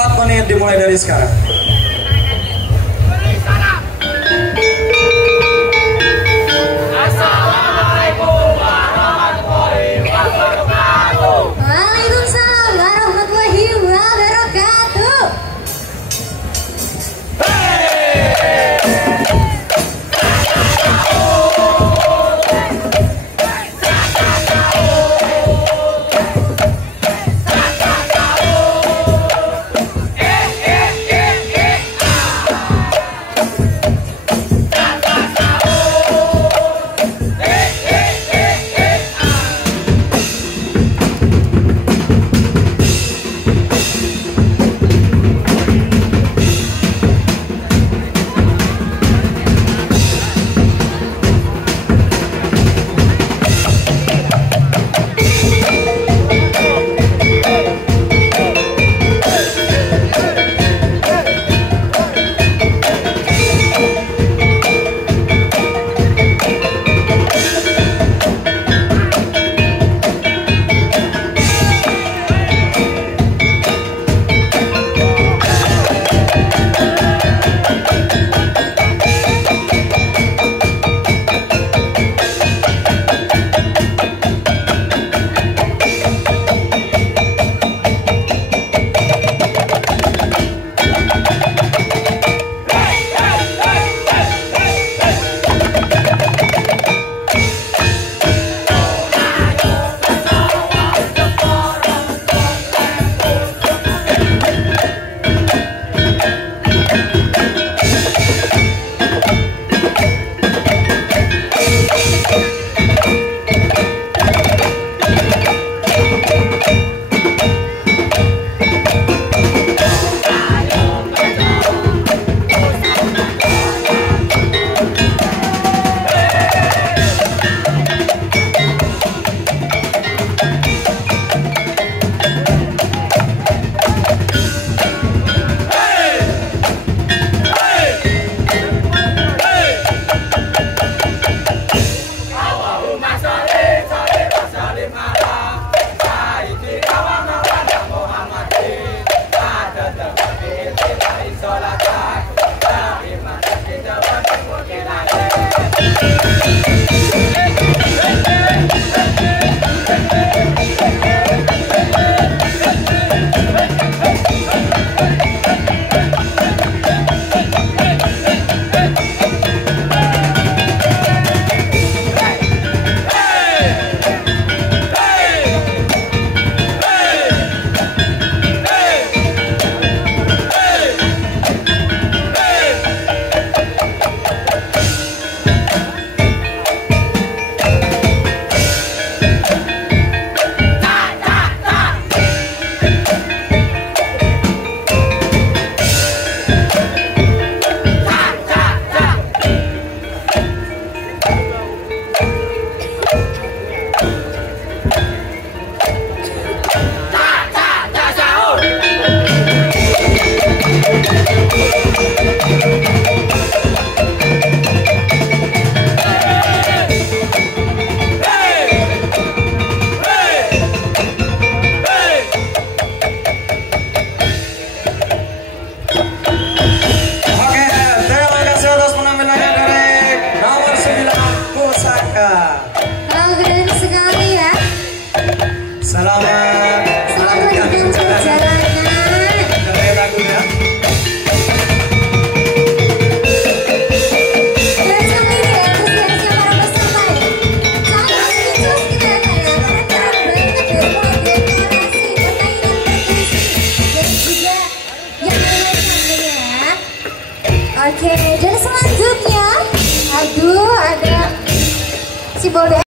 4 menit dimulai dari sekarang. Waalaikumsalam warahmatullahi wabarakatuh. Keren sekali ya. Selamat lanjutkan perjalanan. Dengerin lagunya. Dan kali ini antusiasnya para peserta ya. Sangat speechless kita ya kak ya. Karena keren banget ya mulai deklarasi permainan perkusi dan juga yang lain tentunya ya. Oke, dan selanjutnya, aduh ada si Boda.